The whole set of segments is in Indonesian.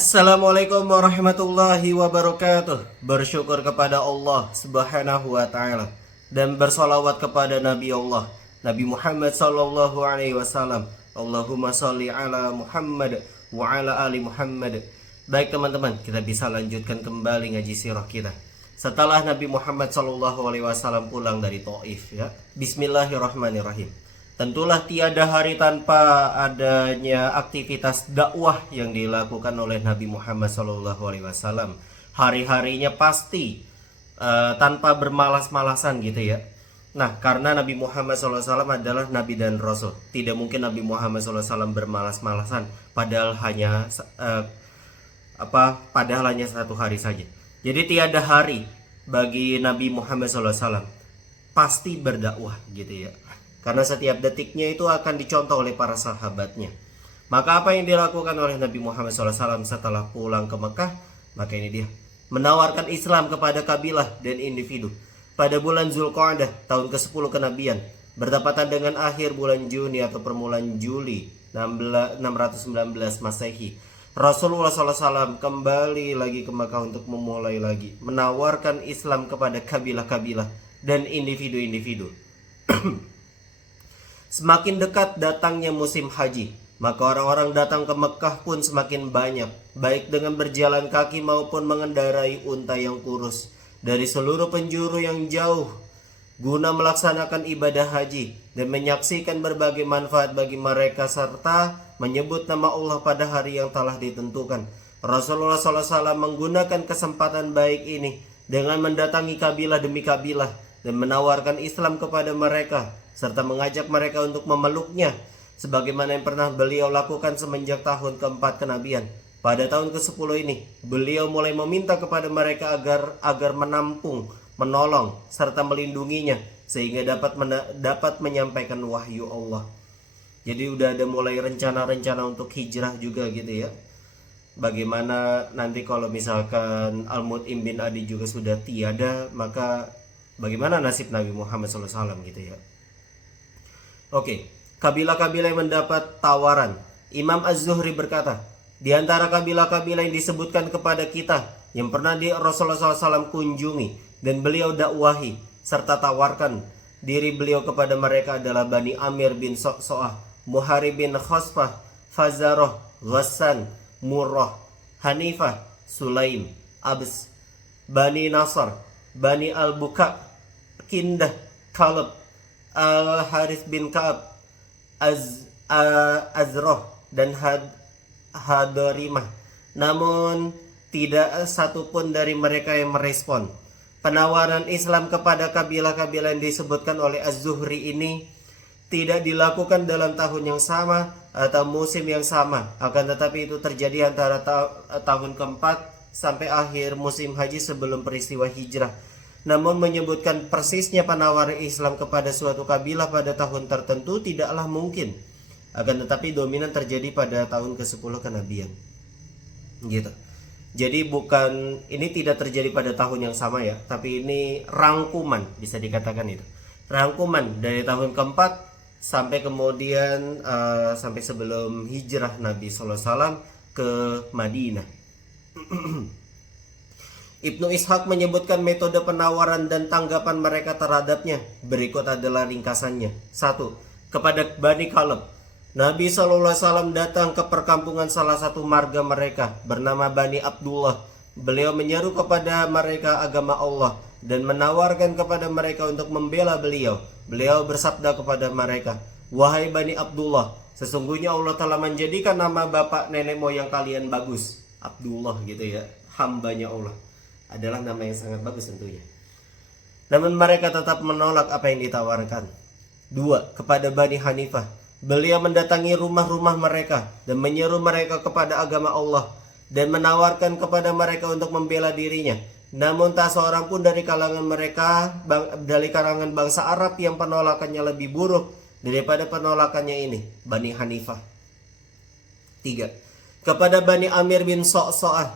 Assalamualaikum warahmatullahi wabarakatuh. Bersyukur kepada Allah subhanahu wa ta'ala, dan bersolawat kepada Nabi Allah, Nabi Muhammad sallallahu alaihi wasallam. Allahumma salli ala Muhammad wa ala ali Muhammad. Baik teman-teman, kita bisa lanjutkan kembali ngaji sirah kita setelah Nabi Muhammad sallallahu alaihi wasallam pulang dari Taif, ya. Bismillahirrahmanirrahim. Tentulah tiada hari tanpa adanya aktivitas dakwah yang dilakukan oleh Nabi Muhammad SAW. Hari-harinya pasti tanpa bermalas-malasan gitu ya. Nah, karena Nabi Muhammad SAW adalah Nabi dan Rasul, tidak mungkin Nabi Muhammad SAW bermalas-malasan. Padahal hanya satu hari saja. Jadi tiada hari bagi Nabi Muhammad SAW pasti berdakwah gitu ya. Karena setiap detiknya itu akan dicontoh oleh para sahabatnya. Maka apa yang dilakukan oleh Nabi Muhammad SAW setelah pulang ke Mekah? Maka ini dia, menawarkan Islam kepada kabilah dan individu. Pada bulan Zulqa'dah tahun ke-10 kenabian, bertepatan dengan akhir bulan Juni atau permulaan Juli 619 Masehi, Rasulullah SAW kembali lagi ke Mekah untuk memulai lagi menawarkan Islam kepada kabilah-kabilah dan individu-individu. Semakin dekat datangnya musim haji, maka orang-orang datang ke Mekah pun semakin banyak, baik dengan berjalan kaki maupun mengendarai unta yang kurus dari seluruh penjuru yang jauh, guna melaksanakan ibadah haji dan menyaksikan berbagai manfaat bagi mereka serta menyebut nama Allah pada hari yang telah ditentukan. Rasulullah SAW menggunakan kesempatan baik ini dengan mendatangi kabilah demi kabilah dan menawarkan Islam kepada mereka serta mengajak mereka untuk memeluknya, sebagaimana yang pernah beliau lakukan semenjak tahun ke-4 kenabian. Pada tahun ke-10 ini, beliau mulai meminta kepada mereka agar menampung, menolong, serta melindunginya, sehingga dapat menyampaikan wahyu Allah. Jadi udah ada mulai rencana-rencana untuk hijrah juga gitu ya. Bagaimana nanti kalau misalkan Al-Mut'im bin Adi juga sudah tiada, maka bagaimana nasib Nabi Muhammad SAW gitu ya. Oke, kabilah-kabilah yang mendapat tawaran. Imam Az-Zuhri berkata, di antara kabilah-kabilah yang disebutkan kepada kita yang pernah Rasulullah SAW kunjungi dan beliau dakwahi serta tawarkan diri beliau kepada mereka adalah Bani Amir bin So'ah, Muharib bin Khosfah, Fazaroh, Ghassan, Murrah, Hanifah, Sulaim, Abs, Bani Nasr, Bani Al-Buka, Kindah, Kalab, Al-Harith bin Ka'ab, Azroh, dan Hadarimah. Namun tidak satupun dari mereka yang merespon penawaran Islam kepada kabilah-kabilah yang disebutkan oleh Az-Zuhri ini. Tidak dilakukan dalam tahun yang sama atau musim yang sama, akan tetapi itu terjadi antara tahun keempat sampai akhir musim haji sebelum peristiwa hijrah. Namun menyebutkan persisnya penawaran Islam kepada suatu kabilah pada tahun tertentu tidaklah mungkin. Akan tetapi dominan terjadi pada tahun ke-10 kenabian. Gitu. Jadi ini tidak terjadi pada tahun yang sama ya, tapi ini rangkuman, bisa dikatakan itu. Rangkuman dari tahun keempat sampai kemudian sampai sebelum hijrah Nabi SAW ke Madinah. Ibnu Ishaq menyebutkan metode penawaran dan tanggapan mereka terhadapnya. Berikut adalah ringkasannya. 1. Kepada Bani Kalab, Nabi SAW datang ke perkampungan salah satu marga mereka bernama Bani Abdullah. Beliau menyeru kepada mereka agama Allah dan menawarkan kepada mereka untuk membela beliau. Beliau bersabda kepada mereka, wahai Bani Abdullah, sesungguhnya Allah telah menjadikan nama bapak nenek moyang kalian bagus. Abdullah gitu ya, hambanya Allah, adalah nama yang sangat bagus tentunya. Namun mereka tetap menolak apa yang ditawarkan. 2. Kepada Bani Hanifah, beliau mendatangi rumah-rumah mereka dan menyeru mereka kepada agama Allah dan menawarkan kepada mereka untuk membela dirinya. Namun tak seorang pun dari kalangan bangsa Arab yang penolakannya lebih buruk daripada penolakannya ini, Bani Hanifah. 3. Kepada Bani Amir bin So'ah,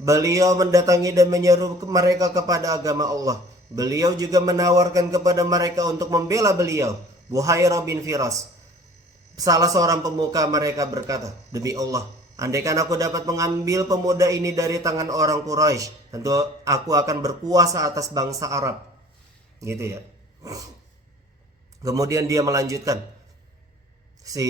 beliau mendatangi dan menyeru mereka kepada agama Allah. Beliau juga menawarkan kepada mereka untuk membela beliau. Buhairah bin Firas, salah seorang pemuka mereka, berkata, demi Allah, Andaikan aku dapat mengambil pemuda ini dari tangan orang Quraisy, tentu aku akan berkuasa atas bangsa Arab. Gitu ya. Kemudian dia melanjutkan, si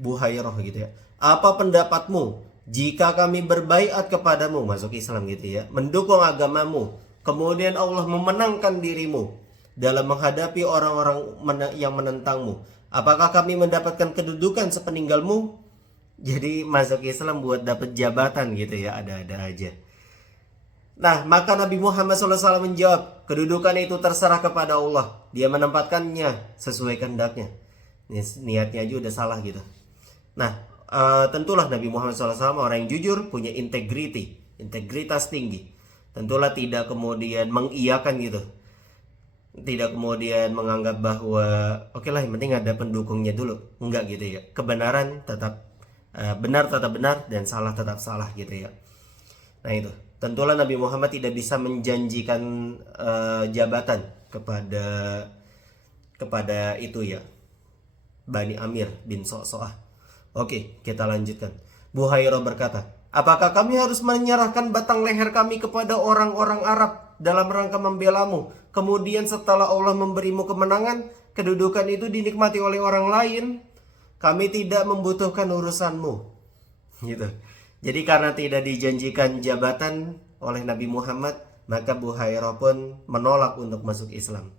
Buhairah gitu ya. Apa pendapatmu jika kami berbaiat kepadamu, masuk Islam gitu ya, mendukung agamamu, kemudian Allah memenangkan dirimu dalam menghadapi orang-orang yang menentangmu? Apakah kami mendapatkan kedudukan sepeninggalmu? Jadi masuk Islam buat dapat jabatan gitu ya, ada-ada aja. Nah, maka Nabi Muhammad SAW menjawab, kedudukan itu terserah kepada Allah. Dia menempatkannya sesuai kehendaknya. Niatnya aja udah salah gitu. Nah, tentulah Nabi Muhammad SAW orang yang jujur, punya integritas tinggi. Tentulah tidak kemudian mengiyakan gitu. Tidak kemudian menganggap bahwa oke lah, yang penting ada pendukungnya dulu. Enggak gitu ya. Kebenaran tetap benar tetap benar, dan salah tetap salah gitu ya. Nah itu, tentulah Nabi Muhammad tidak bisa menjanjikan jabatan kepada itu ya, Bani Amir bin So'so'ah. Oke, kita lanjutkan. Buhairah berkata, apakah kami harus menyerahkan batang leher kami kepada orang-orang Arab dalam rangka membelamu? Kemudian setelah Allah memberimu kemenangan, kedudukan itu dinikmati oleh orang lain. Kami tidak membutuhkan urusanmu. Gitu. Jadi karena tidak dijanjikan jabatan oleh Nabi Muhammad, maka Buhairah pun menolak untuk masuk Islam.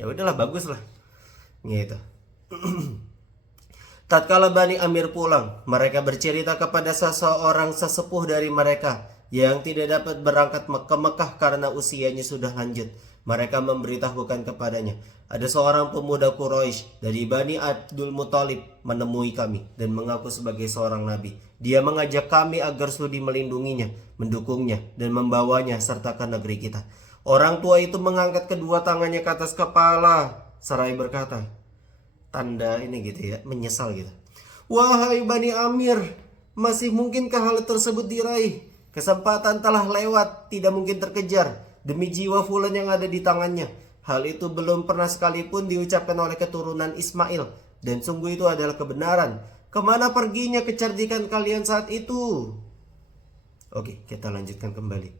Ya udahlah, baguslah. Gitu. Tatkala Bani Amir pulang, mereka bercerita kepada seseorang sesepuh dari mereka yang tidak dapat berangkat ke Mekah karena usianya sudah lanjut. Mereka memberitahukan kepadanya, ada seorang pemuda Quraisy dari Bani Abdul Muthalib menemui kami dan mengaku sebagai seorang nabi. Dia mengajak kami agar sudi melindunginya, mendukungnya, dan membawanya serta ke negeri kita. Orang tua itu mengangkat kedua tangannya ke atas kepala seraya berkata, tanda ini gitu ya, menyesal gitu. Wahai Bani Amir, masih mungkinkah hal tersebut diraih? Kesempatan telah lewat, tidak mungkin terkejar. Demi jiwa fulan yang ada di tangannya, hal itu belum pernah sekalipun diucapkan oleh keturunan Ismail, dan sungguh itu adalah kebenaran. Kemana perginya kecerdikan kalian saat itu? Oke, kita lanjutkan kembali.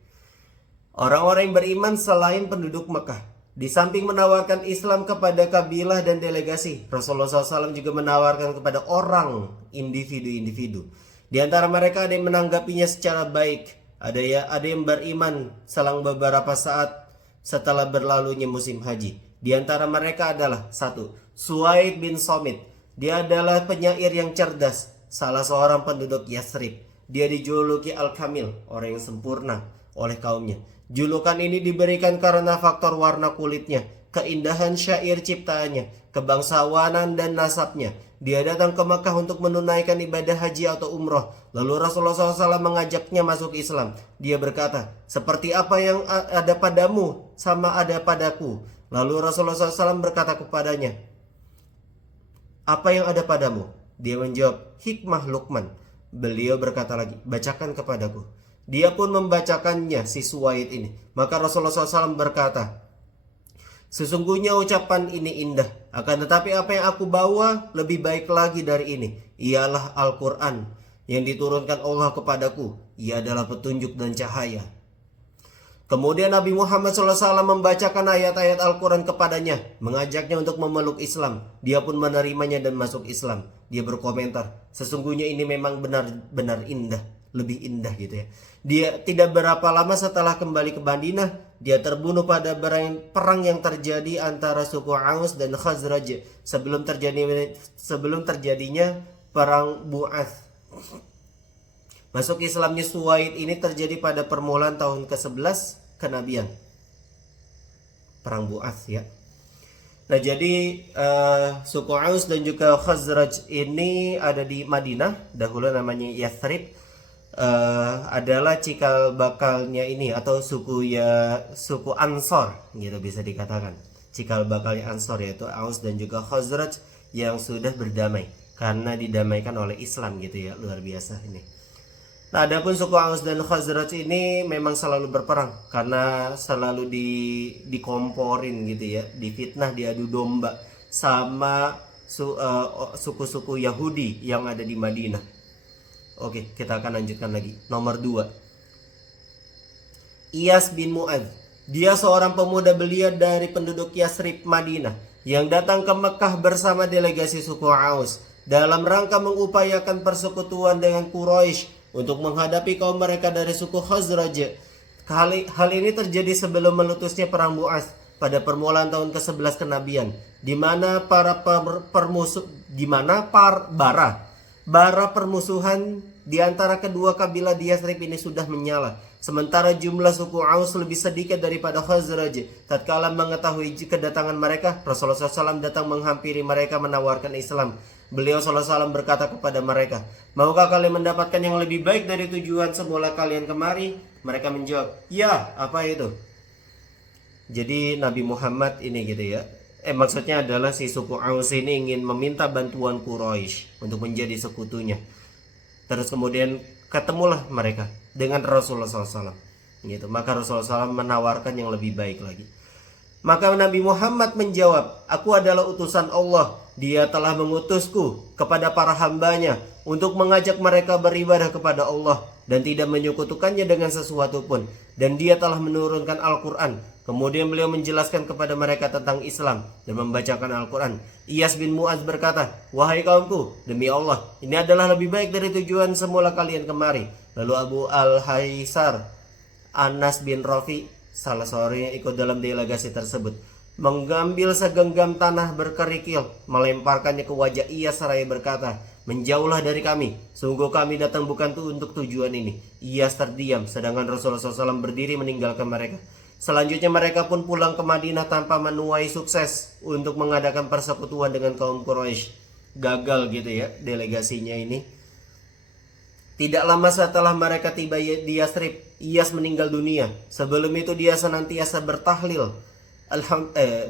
Orang-orang yang beriman selain penduduk Mekah, di samping menawarkan Islam kepada kabilah dan delegasi, Rasulullah SAW juga menawarkan kepada orang, individu-individu. Di antara mereka ada yang menanggapinya secara baik, ada yang beriman selang beberapa saat setelah berlalunya musim haji. Di antara mereka adalah 1. Suwaid bin Somit. Dia adalah penyair yang cerdas, salah seorang penduduk Yathrib. Dia dijuluki Al-Kamil, orang yang sempurna, oleh kaumnya. Julukan ini diberikan karena faktor warna kulitnya, keindahan syair ciptaannya, kebangsawanan dan nasabnya. Dia datang ke Mekah untuk menunaikan ibadah haji atau umroh. Lalu Rasulullah SAW mengajaknya masuk Islam. Dia berkata, seperti apa yang ada padamu sama ada padaku. Lalu Rasulullah SAW berkata kepadanya, apa yang ada padamu? Dia menjawab, hikmah Luqman. Beliau berkata lagi, bacakan kepadaku. Dia pun membacakannya, si Suwaid ini. Maka Rasulullah SAW berkata, sesungguhnya ucapan ini indah, akan tetapi apa yang aku bawa lebih baik lagi dari ini. Ialah Al-Quran yang diturunkan Allah kepadaku. Ia adalah petunjuk dan cahaya. Kemudian Nabi Muhammad SAW membacakan ayat-ayat Al-Quran kepadanya, mengajaknya untuk memeluk Islam. Dia pun menerimanya dan masuk Islam. Dia berkomentar, sesungguhnya ini memang benar-benar indah, lebih indah gitu ya. Dia tidak berapa lama setelah kembali ke Madinah, dia terbunuh pada perang yang terjadi antara suku Aus dan Khazraj sebelum terjadinya perang Bu'ath. Masuk Islamnya Suwaid ini terjadi pada permulaan tahun ke-11 kenabian, perang Bu'ath ya. Nah jadi suku Aus dan juga Khazraj ini ada di Madinah, dahulu namanya Yathrib. Adalah cikal bakalnya ini, atau suku Ansor gitu bisa dikatakan. Cikal bakalnya Ansor yaitu Aus dan juga Khazraj yang sudah berdamai karena didamaikan oleh Islam gitu ya, luar biasa ini. Nah, adapun suku Aus dan Khazraj ini memang selalu berperang karena selalu dikomporin gitu ya, difitnah, diadu domba sama suku-suku Yahudi yang ada di Madinah. Oke, kita akan lanjutkan lagi. Nomor 2. Iyas bin Mu'adz. Dia seorang pemuda belia dari penduduk Yasrib, Madinah, yang datang ke Mekah bersama delegasi suku Aus dalam rangka mengupayakan persekutuan dengan Quraisy untuk menghadapi kaum mereka dari suku Khazraj. Hal ini terjadi sebelum meletusnya perang Bu'ats pada permulaan tahun ke-11 kenabian, di mana bara permusuhan di antara kedua kabilah di Yasrib ini sudah menyala. Sementara jumlah suku Aus lebih sedikit daripada Khazraj. Tatkala mengetahui kedatangan mereka, Rasulullah SAW datang menghampiri mereka menawarkan Islam. Beliau SAW berkata kepada mereka, "Maukah kalian mendapatkan yang lebih baik dari tujuan semula kalian kemari?" Mereka menjawab, "Ya, apa itu?" Jadi Nabi Muhammad ini gitu ya. Maksudnya adalah si suku Aus ini ingin meminta bantuan Quraisy untuk menjadi sekutunya. Terus kemudian ketemulah mereka dengan Rasulullah SAW. Gitu. Maka Rasulullah SAW menawarkan yang lebih baik lagi. Maka Nabi Muhammad menjawab, "Aku adalah utusan Allah. Dia telah mengutusku kepada para hambanya untuk mengajak mereka beribadah kepada Allah dan tidak menyekutukannya dengan sesuatu pun. Dan dia telah menurunkan Al-Quran." Kemudian beliau menjelaskan kepada mereka tentang Islam dan membacakan Al-Quran. Iyas bin Mu'adz berkata, "Wahai kaumku, demi Allah, ini adalah lebih baik dari tujuan semula kalian kemari." Lalu Abu Al-Haisar Anas bin Rafi, salah seorang yang ikut dalam delegasi tersebut, mengambil segenggam tanah berkerikil, melemparkannya ke wajah Iyas seraya berkata, "Menjauhlah dari kami, sungguh kami datang bukan untuk tujuan ini." Iyas terdiam, sedangkan Rasulullah SAW berdiri meninggalkan mereka. Selanjutnya mereka pun pulang ke Madinah tanpa menuai sukses untuk mengadakan persekutuan dengan kaum Quraisy. Gagal gitu ya delegasinya ini. Tidak lama setelah mereka tiba di Yasrib, Iyas meninggal dunia. Sebelum itu dia senantiasa bertahlil,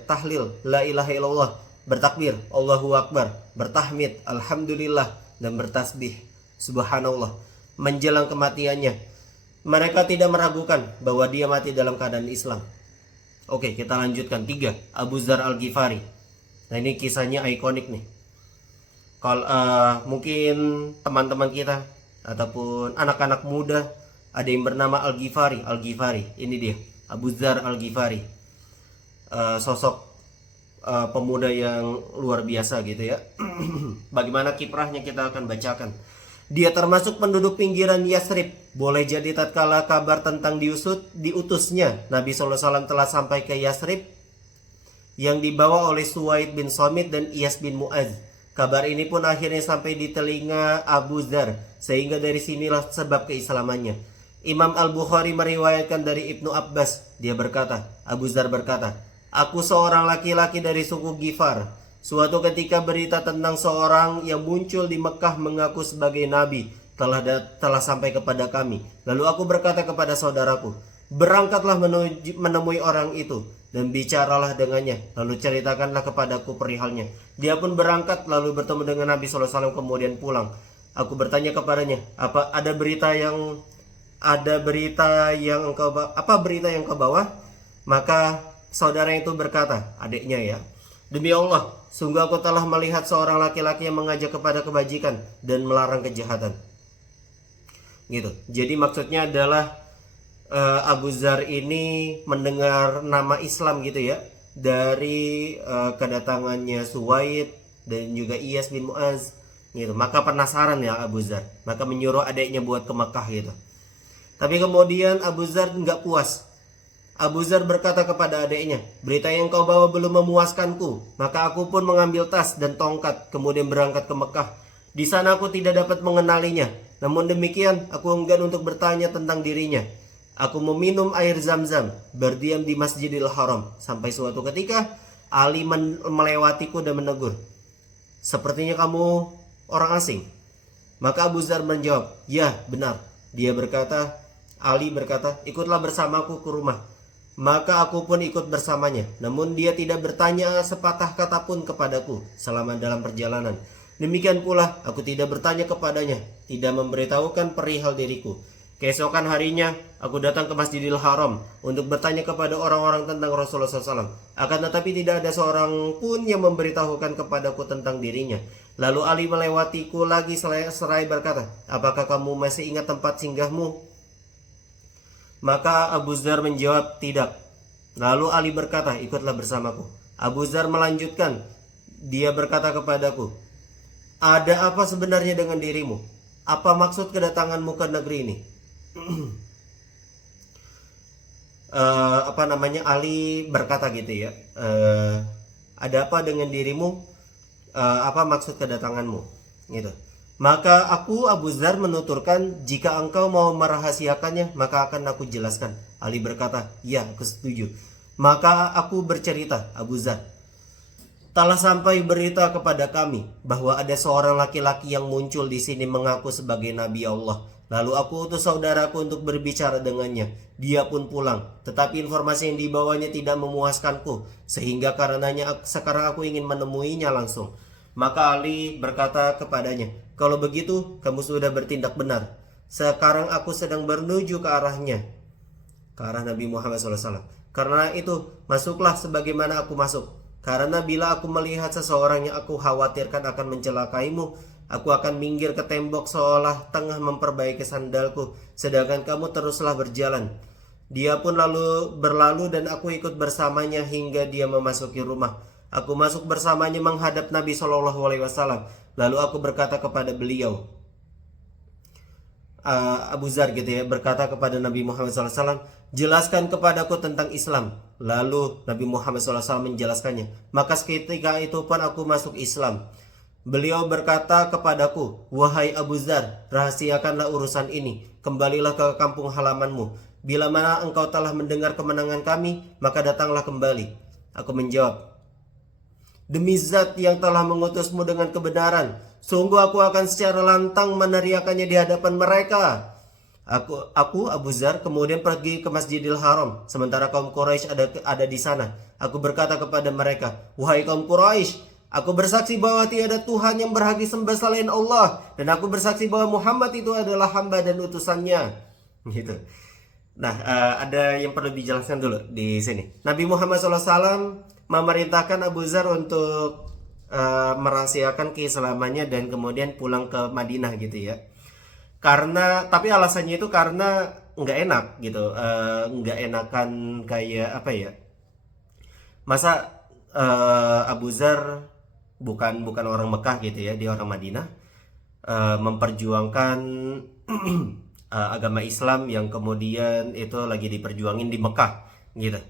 tahlil, la ilaha illallah, bertakbir, Allahu Akbar, bertahmid, alhamdulillah, dan bertasbih, subhanallah, menjelang kematiannya. Mereka tidak meragukan bahwa dia mati dalam keadaan Islam. Oke, kita lanjutkan. 3. Abu Dzar Al-Ghifari. Nah, ini kisahnya ikonik nih. Kalau mungkin teman-teman kita ataupun anak-anak muda ada yang bernama Al-Ghifari. Ini dia, Abu Dzar Al-Ghifari. Sosok pemuda yang luar biasa gitu ya. Bagaimana kiprahnya kita akan bacakan. Dia termasuk penduduk pinggiran Yasrib. Boleh jadi tatkala kabar tentang diutusnya Nabi SAW telah sampai ke Yasrib, yang dibawa oleh Suwaid bin Somit dan Iyas bin Mu'adz. Kabar ini pun akhirnya sampai di telinga Abu Dzar, sehingga dari sinilah sebab keislamannya. Imam Al-Bukhari meriwayatkan dari Ibnu Abbas. Dia berkata, Abu Dzar berkata, "Aku seorang laki-laki dari suku Ghifar. Suatu ketika berita tentang seorang yang muncul di Mekah mengaku sebagai nabi telah sampai kepada kami. Lalu aku berkata kepada saudaraku, berangkatlah menemui orang itu dan bicaralah dengannya. Lalu ceritakanlah kepadaku perihalnya. Dia pun berangkat lalu bertemu dengan Nabi SAW kemudian pulang. Aku bertanya kepadanya, apa berita yang kau bawa? Maka saudara itu berkata, adiknya ya, demi Allah, sungguh aku telah melihat seorang laki-laki yang mengajak kepada kebajikan dan melarang kejahatan. Gitu. Jadi maksudnya adalah Abu Dzar ini mendengar nama Islam gitu ya, dari kedatangannya Suwaid dan juga Iyas bin Mu'adz gitu. Maka penasaran ya Abu Dzar, maka menyuruh adiknya buat ke Mekah gitu. Tapi kemudian Abu Dzar nggak puas. Abu Dzar berkata kepada adiknya, berita yang kau bawa belum memuaskanku. Maka aku pun mengambil tas dan tongkat, kemudian berangkat ke Mekah. Di sana aku tidak dapat mengenalinya. Namun demikian, aku enggan untuk bertanya tentang dirinya. Aku meminum air Zam-Zam, berdiam di Masjidil Haram. Sampai suatu ketika, Ali melewatiku dan menegur, sepertinya kamu orang asing. Maka Abu Dzar menjawab, ya benar. Ali berkata, ikutlah bersamaku ke rumah. Maka aku pun ikut bersamanya. Namun dia tidak bertanya sepatah kata pun kepadaku selama dalam perjalanan. Demikian pula aku tidak bertanya kepadanya, tidak memberitahukan perihal diriku. Keesokan harinya aku datang ke Masjidil Haram untuk bertanya kepada orang-orang tentang Rasulullah SAW. Akan tetapi tidak ada seorang pun yang memberitahukan kepadaku tentang dirinya. Lalu Ali melewatiku lagi seraya berkata, apakah kamu masih ingat tempat singgahmu? Maka Abu Dzar menjawab, tidak. Lalu Ali berkata, ikutlah bersamaku. Abu Dzar melanjutkan, dia berkata kepadaku, ada apa sebenarnya dengan dirimu? Apa maksud kedatanganmu ke negeri ini? Ali berkata gitu ya, ada apa dengan dirimu? Apa maksud kedatanganmu? Gitu. Maka aku Abu Dzar menuturkan, jika engkau mau merahasiakannya maka akan aku jelaskan. Ali berkata, ya, aku setuju. Maka aku bercerita, Abu Dzar, telah sampai berita kepada kami bahwa ada seorang laki-laki yang muncul di sini mengaku sebagai Nabi Allah. Lalu aku utus saudaraku untuk berbicara dengannya. Dia pun pulang. Tetapi informasi yang dibawanya tidak memuaskanku. Sehingga karenanya sekarang aku ingin menemuinya langsung. Maka Ali berkata kepadanya, kalau begitu kamu sudah bertindak benar. Sekarang aku sedang menuju ke arahnya, ke arah Nabi Muhammad SAW. Karena itu masuklah sebagaimana aku masuk. Karena bila aku melihat seseorang yang aku khawatirkan akan mencelakaimu, aku akan minggir ke tembok seolah tengah memperbaiki sandalku, sedangkan kamu teruslah berjalan. Dia pun lalu berlalu dan aku ikut bersamanya hingga dia memasuki rumah. Aku masuk bersamanya menghadap Nabi SAW. Lalu aku berkata kepada beliau, Abu Dzar gitu ya, berkata kepada Nabi Muhammad SAW, jelaskan kepadaku tentang Islam. Lalu Nabi Muhammad SAW menjelaskannya. Maka seketika itu pun aku masuk Islam. Beliau berkata kepadaku, wahai Abu Dzar, rahasiakanlah urusan ini. Kembalilah ke kampung halamanmu. Bila mana engkau telah mendengar kemenangan kami, maka datanglah kembali. Aku menjawab, demi zat yang telah mengutusmu dengan kebenaran, sungguh aku akan secara lantang meneriakannya di hadapan mereka. Aku Abu Dzar kemudian pergi ke Masjidil Haram, sementara kaum Quraisy ada di sana. Aku berkata kepada mereka, wahai kaum Quraisy, aku bersaksi bahwa tiada Tuhan yang berhak disembah selain Allah, dan aku bersaksi bahwa Muhammad itu adalah hamba dan utusannya. Gitu. Nah, ada yang perlu dijelaskan dulu di sini. Nabi Muhammad SAW memerintahkan Abu Dzar untuk merahasiakan keislamannya dan kemudian pulang ke Madinah gitu ya. Tapi alasannya itu karena nggak enak gitu, nggak enakan kayak apa ya? Masa Abu Dzar bukan orang Mekah gitu ya, dia orang Madinah, memperjuangkan agama Islam yang kemudian itu lagi diperjuangin di Mekah gitu.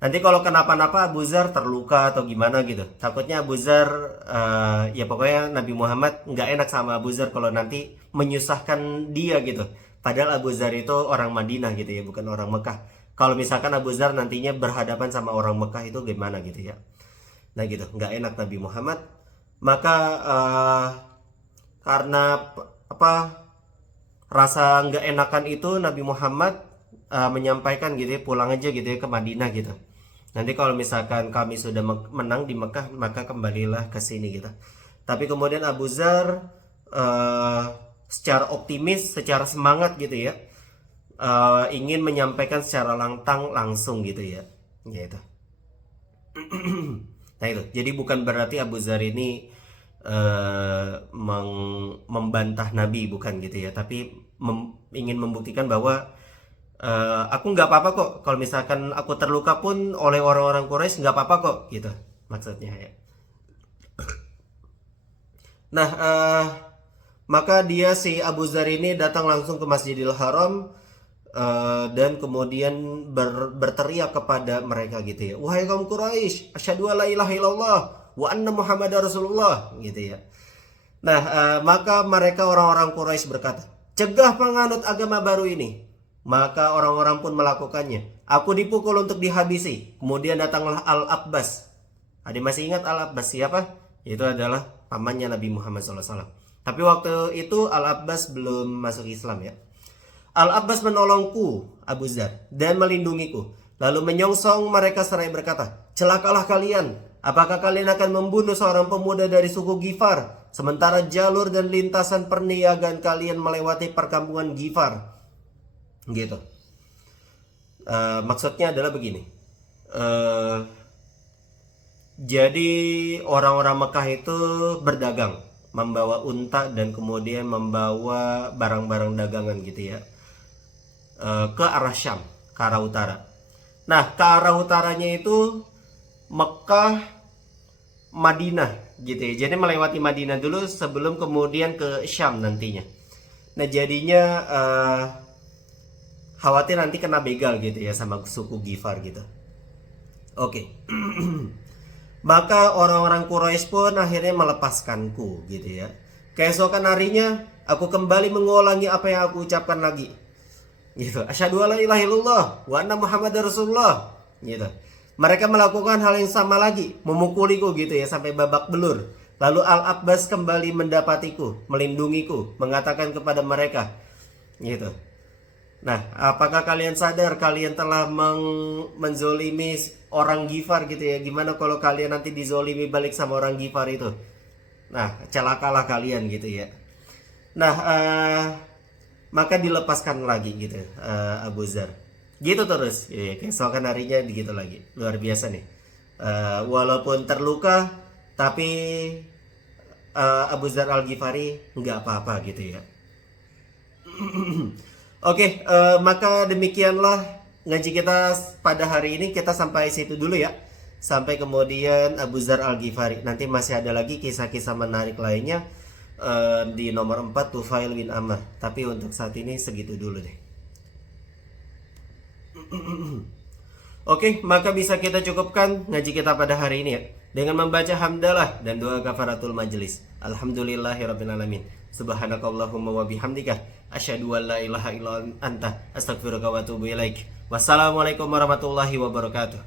Nanti kalau kenapa-napa Abu Dzar terluka atau gimana gitu, takutnya Abu Dzar ya pokoknya Nabi Muhammad nggak enak sama Abu Dzar kalau nanti menyusahkan dia gitu. Padahal Abu Dzar itu orang Madinah gitu ya, bukan orang Mekah. Kalau misalkan Abu Dzar nantinya berhadapan sama orang Mekah itu gimana gitu ya. Nah gitu, nggak enak Nabi Muhammad. Maka karena rasa nggak enakan itu, Nabi Muhammad menyampaikan gitu ya, pulang aja gitu ya ke Madinah gitu. Nanti kalau misalkan kami sudah menang di Mekah, maka kembalilah ke sini gitu. Tapi kemudian Abu Dzar secara optimis, secara semangat gitu ya, ingin menyampaikan secara lantang langsung gitu ya. Gitu. Nah itu, jadi bukan berarti Abu Dzar ini membantah Nabi, bukan gitu ya, tapi ingin membuktikan bahwa aku nggak apa-apa kok kalau misalkan aku terluka pun oleh orang-orang Quraisy, nggak apa-apa kok gitu maksudnya ya. Nah maka dia si Abu Dzar ini datang langsung ke Masjidil Haram dan kemudian berteriak kepada mereka gitu ya, wahai kaum Quraisy, asyhadu alla ilaha illallah wa anna Muhammadar Rasulullah gitu ya. Nah maka mereka orang-orang Quraisy berkata, cegah penganut agama baru ini. Maka orang-orang pun melakukannya. Aku dipukul untuk dihabisi. Kemudian datanglah Al-Abbas. Ada masih ingat Al-Abbas siapa? Itu adalah pamannya Nabi Muhammad SAW. Tapi waktu itu Al-Abbas belum masuk Islam ya. Al-Abbas menolongku, Abu Dzar, dan melindungiku. Lalu menyongsong mereka seraya berkata, celakalah kalian. Apakah kalian akan membunuh seorang pemuda dari suku Ghifar, sementara jalur dan lintasan perniagaan kalian melewati perkampungan Ghifar? Gitu. Maksudnya adalah begini. Jadi orang-orang Mekah itu berdagang. membawa unta dan kemudian membawa barang-barang dagangan gitu ya, ke arah Syam, ke arah utara. Nah, ke arah utaranya itu Mekah, Madinah gitu ya. Jadi melewati Madinah dulu sebelum kemudian ke Syam nantinya. Nah, jadinya khawatir nanti kena begal gitu ya sama suku Gifar gitu. Oke. Maka orang-orang Quraisy pun akhirnya melepaskanku gitu ya. Keesokan harinya aku kembali mengulangi apa yang aku ucapkan lagi. Gitu. Asyhadu alla ilaha illallah wa anna Muhammadar Rasulullah. Gitu. Mereka melakukan hal yang sama lagi, memukuliku gitu ya sampai babak belur. Lalu Al-Abbas kembali mendapatiku, melindungiku, mengatakan kepada mereka, gitu. Nah, apakah kalian sadar kalian telah menzolimi orang Gifar gitu ya? Gimana kalau kalian nanti dizolimi balik sama orang Gifar itu? Nah, celakalah kalian gitu ya. Nah, maka dilepaskan lagi gitu Abu Dzar. Gitu terus, ya, keesokan harinya gitu lagi. Luar biasa nih. Walaupun terluka, tapi Abu Dzar Al-Ghifari nggak apa-apa gitu ya. Oke, maka demikianlah ngaji kita pada hari ini. Kita sampai situ dulu ya. Sampai kemudian Abu Dzar Al-Ghifari. Nanti masih ada lagi kisah-kisah menarik lainnya di nomor 4 Tufail bin Amr. Tapi untuk saat ini segitu dulu deh. Oke, maka bisa kita cukupkan ngaji kita pada hari ini ya dengan membaca hamdalah dan doa kafaratul majlis. Alhamdulillahirabbil alamin. Subhanakallahumma wa bihamdika asyhadu an la ilaha illa anta astaghfiruka wa atubu ilaik. Wassalamualaikum warahmatullahi wabarakatuh.